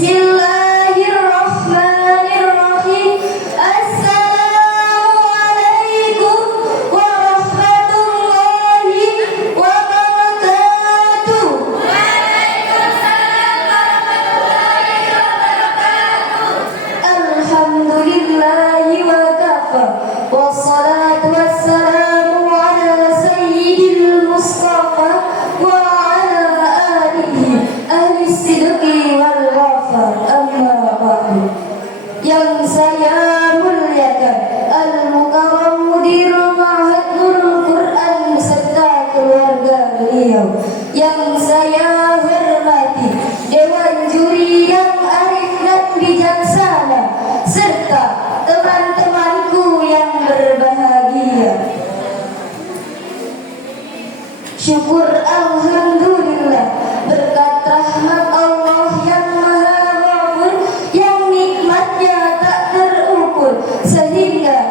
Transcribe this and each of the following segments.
Bismillahirrahmanirrahim. Assalamualaikum warahmatullahi wabarakatuh. Waalaikumsalam warahmatullahi wabarakatuh. Alhamdulillahi wa kafa. Wassalatu wassalamu ala sayyidil Mustafa wa ala alihi ahli sidqi wal wafa. Amma ba'du. Yang saya muliakan Al-Mukarram Mudirul Ma'had Nurul Quran beserta keluarga beliau. Yang saya hormati Dewan Juri yang arif dan bijaksana serta teman-temanku yang berbahagia. Syukur alhamdulillah berkat rahmat Allah yang maha ghafur, yang nikmatnya tak terukur, sehingga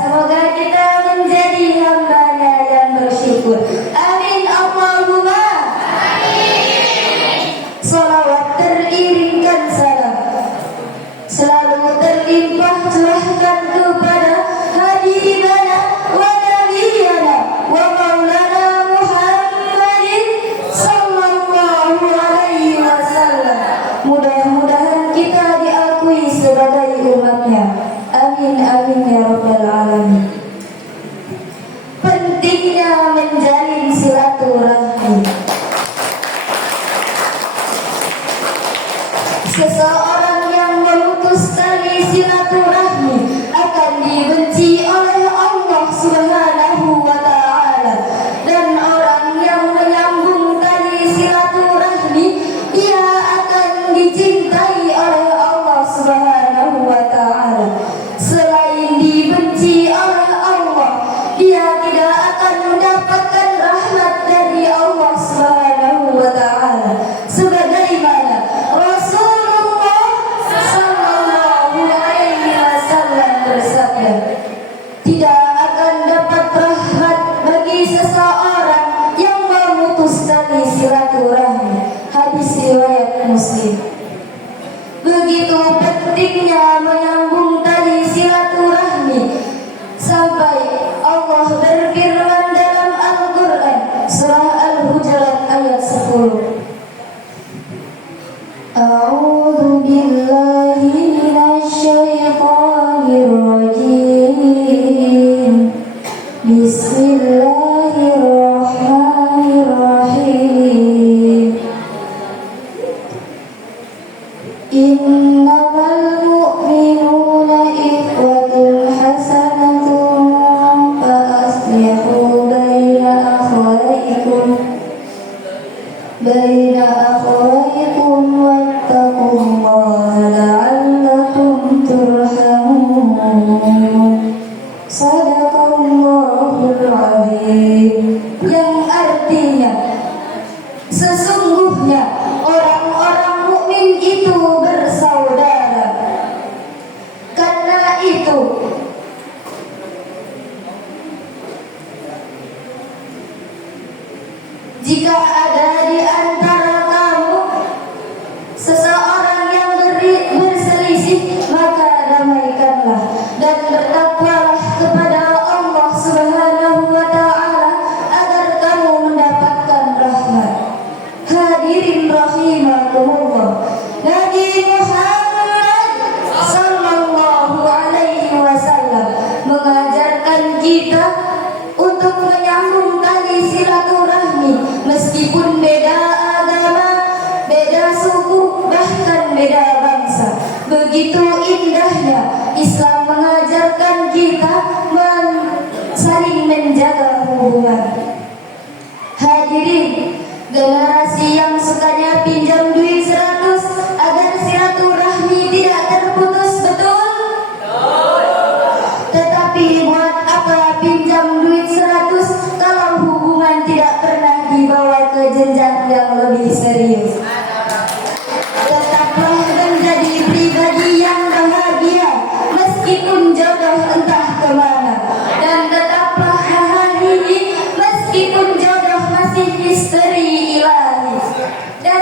semoga kita menjadi hambanya yang bersyukur. Amin Allahumma amin. Salawat teriringkan salam selalu terlimpah curahkan kepada habibana wa nabiyana wa maulana Muhammadin sallallahu alaihi wasallam. Mudah-mudahan kita diakui sebagai umatnya. Amin amin ya rabbal alamin. Pentingnya menjalin silaturahmi. Seseorang yang memutus tali silaturahmi akan dibenci oleh Allah Subhanahu wa ta'ala, dan orang yang menyambung tali silaturahmi dia akan dicintai oleh Allah Subhanahu wa ta'ala. Selain dibenci oleh Allah, dia tidak akan mendapatkan rahmat dari Allah Subhanahu wa ta'ala. Sebagaimana Rasulullah sallallahu alaihi wasallam bersabda, tidak akan dapat rahmat bagi seseorang yang memutus tali silaturahmi. Hadis riwayat Muslim. Begitu pentingnya menyambung tali silaturahmi sampai Allah berfirman dalam Al-Quran surah Al-Hujurat ayat 10. A'udzu billahi minasyaitonir rajim. Bismillahirrahmanirrahim. Innamal mu'minuna ikhwatun hasanatun fa aslihu baina akhawaykum wattaqullaha la'allakum turhamun. Shadaqallahul azim. Yang artinya sesungguhnya orang-orang mukmin itu bersaudara. Karena itu jika ada di antara kamu seseorang yang berselisih, maka damaikanlah dan bertakwalah kepada Allah Subhanahu wa ta'ala agar kamu mendapatkan rahmat. Hadirin rahimakumullah, Nabi Muhammad sallallahu alaihi wasallam mengajarkan kita untuk menyambung tali silaturahmi meskipun beda agama, beda suku, bahkan beda bangsa. Begitu indahnya Islam mengajarkan kita saling menjaga hubungan. Hadirin, generasi yang sukanya pinjam duit 100 agar silaturahmi tidak terputus, betul? Tetapi buat apa pinjam duit 100 kalau hubungan tidak pernah dibawa ke jenjang yang lebih serius? Tetaplah menjadi pribadi yang bahagia meskipun jodoh entah kemana, dan tetaplah bahagia meskipun jodoh masih misteri ilahi. Dan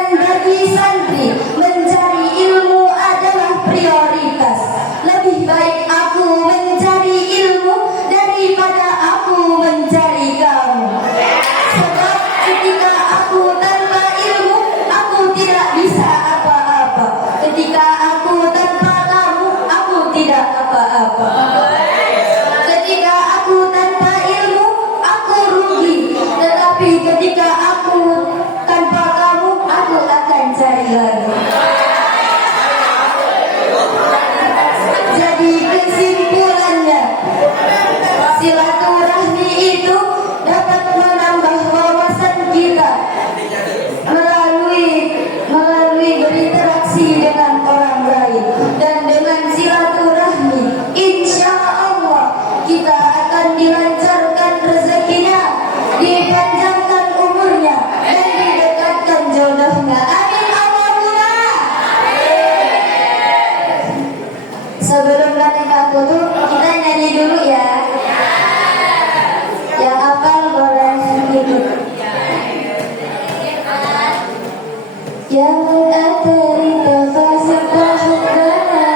يا من أتيت فزدت حبنا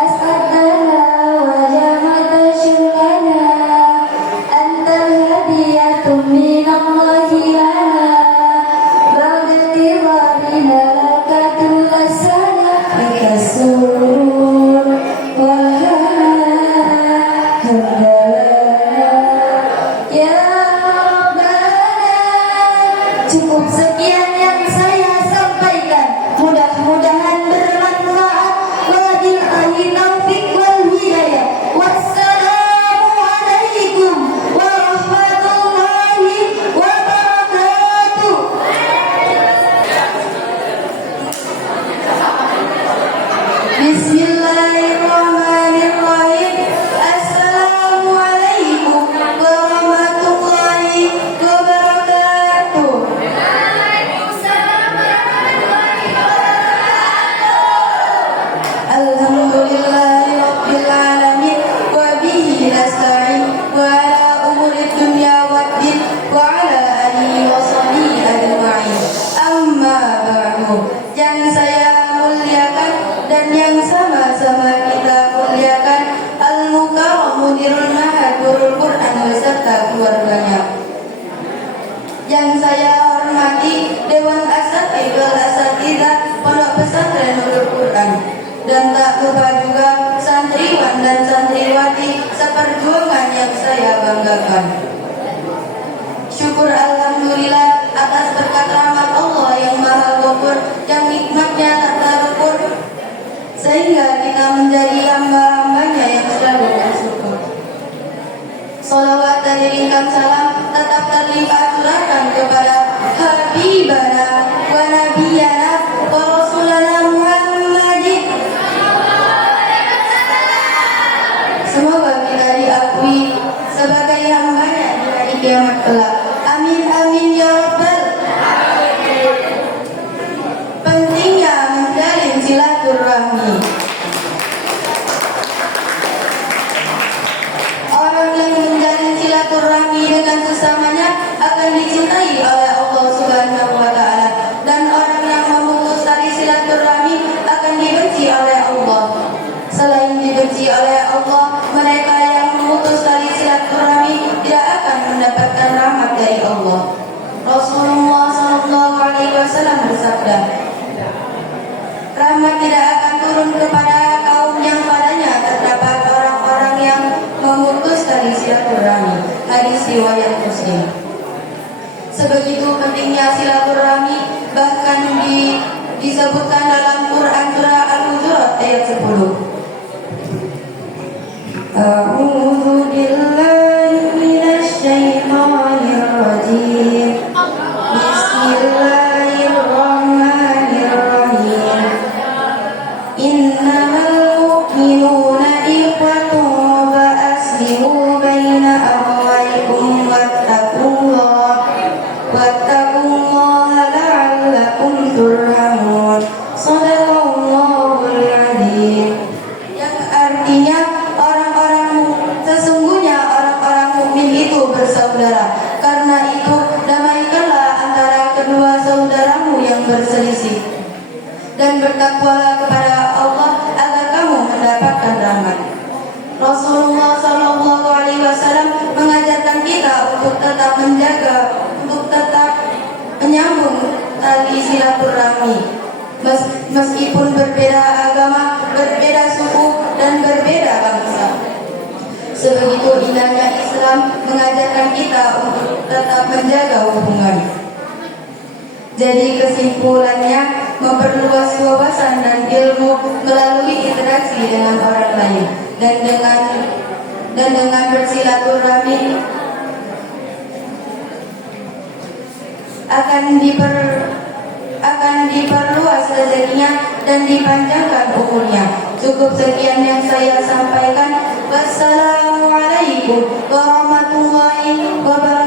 أسعدنا وجمعت شملنا أنت الهدية من الله لنا بعد اعتبارنا لك طول السنة بك السرور والهنا ya Rabbana. Cukup sekian yang saya sampaikan, mudah-mudahan bermanfaat. Wabillahi taufiq wal hidayah. Wassalamualaikum warahmatullahi wabarakatuh. Bismillahirrahmanirrahim. Assalamualaikum warahmatullahi wabarakatuh. Alhamdulillahi rabbil alamin wa bihi nasta'in wa ala umuri dunya waddin wa ala alihi wa sahbihi ajma'in. Amma ba'du. Yang saya muliakan dan yang sama-sama kita muliakan Al-Mukarram Mudirul Ma'had Nurul Quran beserta keluarganya. Yang saya hormati Dewan Asatidz Asatidzah Pondok Pesantren Nurul Quran, dan tak lupa juga santriwan dan santriwati seperjuangan yang saya banggakan. Syukur alhamdulillah atas berkat rahmat Allah yang maha ghafur, yang nikmatnya tak terukur, sehingga kita menjadi hamba-hambanya yang selalu bersyukur. Salawat dan ringkas salam tetap terlimpah curahkan kepada Habibana wa Nabiyana wa Rasulana Muhammadin. Semoga kita diakui sebagai hambanya di hari kiamat kelak. Amin amin ya rabbal. Pentingnya menjalin silaturahmi. Orang yang menjalin silaturahmi dengan sesamanya akan dicintai oleh Allah Subhanahu wa taala, dan orang yang memutus tali silaturahmi akan dibenci oleh Allah. Selain dibenci oleh Allah, mereka yang memutus tali silaturahmi tidak akan mendapatkan rahmat dari Allah. Rasulullah SAW bersabda, rahmat tidak akan turun kepada kaum yang padanya terdapat orang-orang yang memutus tali silaturahmi. Hadis riwayat Muslim. Sebegitu pentingnya silaturahmi, bahkan disebutkan dalam Quran surah Al-Hujurat ayat 10. A'udzu billahi minasy syaithanir rajim. Bismillahirrahmanirrahim. Innamal mu'minuna ikhwatun fa aslihu baina akhawaykum wattaqullaha la'allakum turhamun. Shadaqallahul adzim. Yang artinya sesungguhnya orang-orang mukmin itu bersaudara. Karena itu damaikanlah antara kedua saudaramu yang berselisih, dan bertakwalah kepada Allah agar kamu mendapatkan rahmat. Rasulullah SAW mengajarkan kita untuk tetap menjaga, untuk tetap menyambung tali silaturahmi, meskipun berbeda agama, berbeda suku, dan berbeda bangsa. Sebegitu indahnya Islam mengajarkan kita untuk tetap menjaga hubungan. Jadi kesimpulannya, memperluas wawasan dan ilmu melalui interaksi dengan orang lain, dan dengan bersilaturahmi akan diperluas rezekinya dan dipanjangkan umurnya. Cukup sekian yang saya sampaikan. Wassalamualaikum warahmatullahi wabarakatuh.